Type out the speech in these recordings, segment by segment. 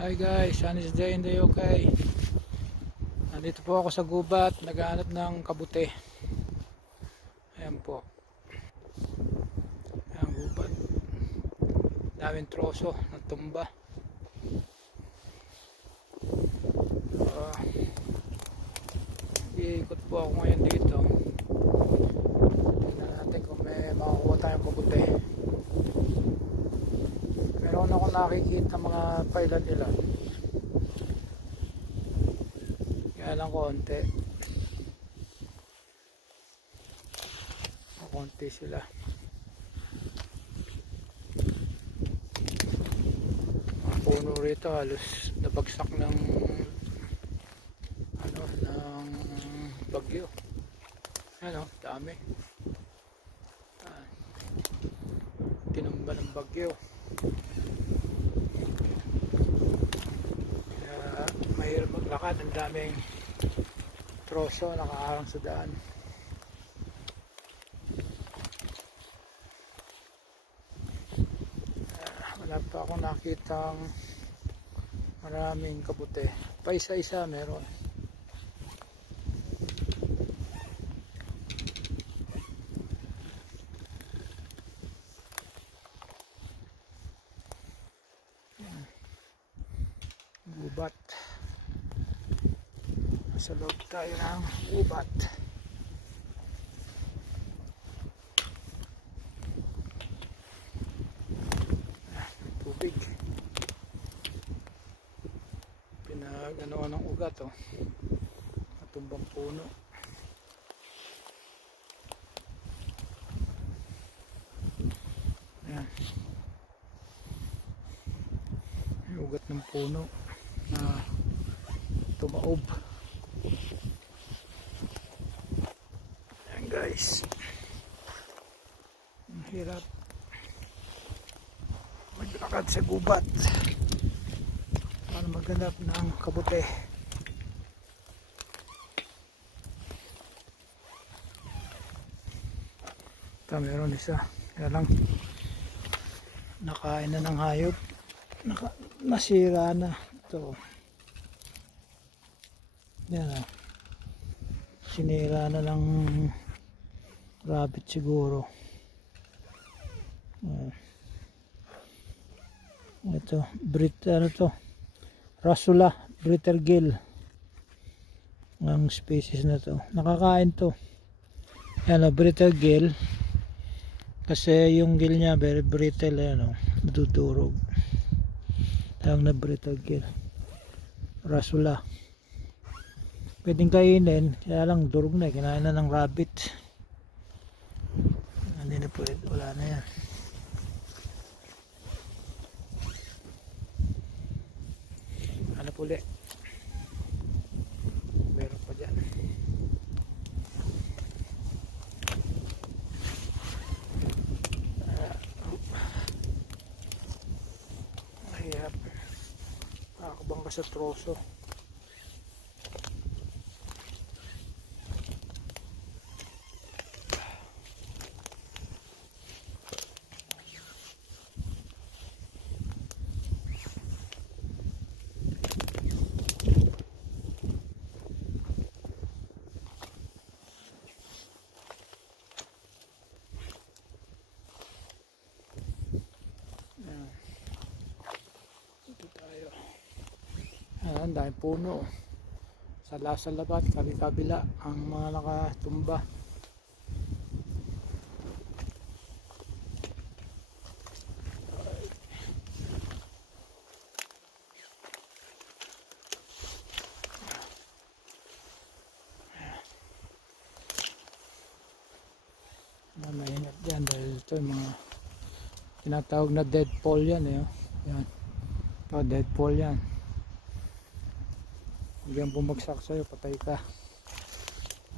Hi guys, sunny day in the UK. Nandito po ako sa gubat, naghahanap ng kabute. Ayan po. Ayan gubat. Daming troso ng tumba. Iikot po ako ngayon dito. Tingnan natin kung may makakuha tayong kabute. Meron ako nakikita mga pailan-ilan. Kaya lang konti. Konti sila. Mga puno rito halos nabagsak ng bagyo. Ano, dami. Tinumba ng bagyo. Kaya mahirap maglakad, ang daming troso nakaharang sa daan. Wala pa akong nakitang maraming kabute. Pa isa-isa meron. Gubat. Nasa loob tayo ng gubat. Tubig. Pinag-anoan ng ugat, oh. Matumbang puno. Ayan. Yung ugat ng puno na tumaob. Ayan guys, ang hirap maglakad sa gubat para maghanap ng kabute. Ito meron isa, kaya lang nakain na ng hayop, nasira na ito. Yan, sinira na ng rabbit siguro. Ito, ano to, Rasula Brittergill ang species na to. Nakakain to. Yan o, Brittergill, kasi yung gill nya very brittle, yan o, nadudurog. Tawag na Brittergill, Rasula. Pwedeng kainin, kaya lang durog na, kinain na ng rabbit. Hindi na pwede, wala na yan. Ano puli? Meron pa dyan. Mahirap. Nakakabang ka sa troso. Ang dahil puno sa labat, kabila ang mga nakatumba. Maingat dyan dahil ito yung mga tinatawag na dead pole yan, eh. Yan. Ito, dead pole yan. Huwag yan bumagsak sa'yo, patay ka.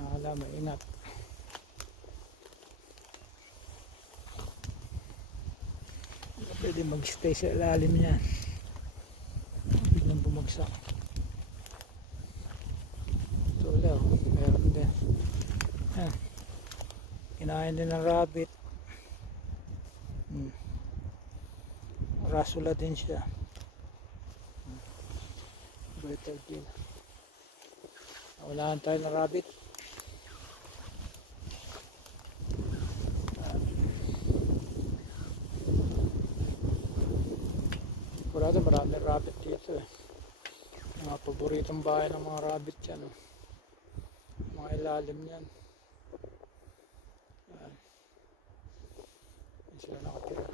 Nakala, maingat. Pwede mag-stay sa ilalim yan. Huwag yan bumagsak. Ito ulit, meron din. Yan. Kinain din ng rabbit. Rasula din siya. Brittle gill. Naunahan tayo ng rabbit. Sigurado maraming rabbit dito eh. Mga paboritong bahay ng mga rabbit yan. Oh. Mga ilalim yan. Yan. Yan sila nakatira.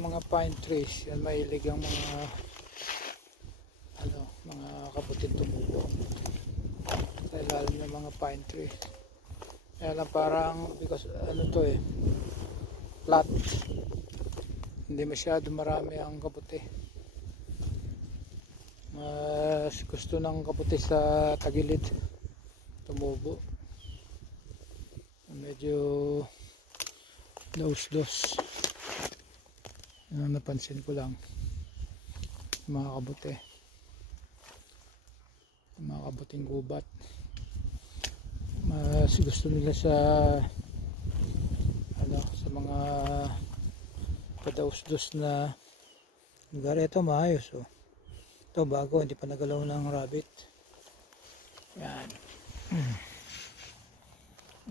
Mga pine trees, yan mahilig ang mga kabutin tumubo sa ilalim ng mga pine trees. Kaya lang parang because flat, hindi masyado marami ang kabuti. Mas gusto ng kabuti sa tagilid tumubo, medyo dos. Napansin ko lang mga kabuti, mga kabuting gubat, mas gusto nila sa mga padaus-dos na lugar. Ito maayos oh. Ito bago, hindi pa nagalaw ng rabbit. Yan.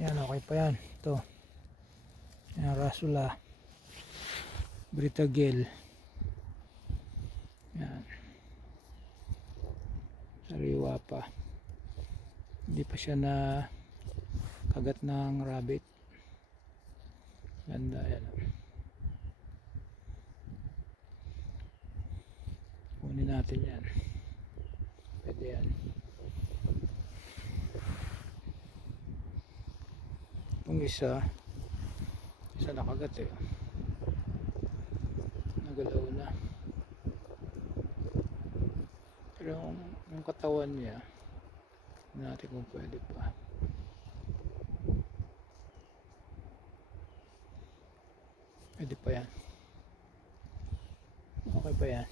Yan, okay pa yan. Ito yan, Rasula Brittle gill. Yan. Sariwa pa. Hindi pa siya na kagat ng rabbit. Ganda yan. Kunin natin yan. Pwede yan. Yung isa nakagat eh. Nagalaw na. Pero yung katawan niya, natin kung pwede pa. Pwede pa yan. Okay pa yan.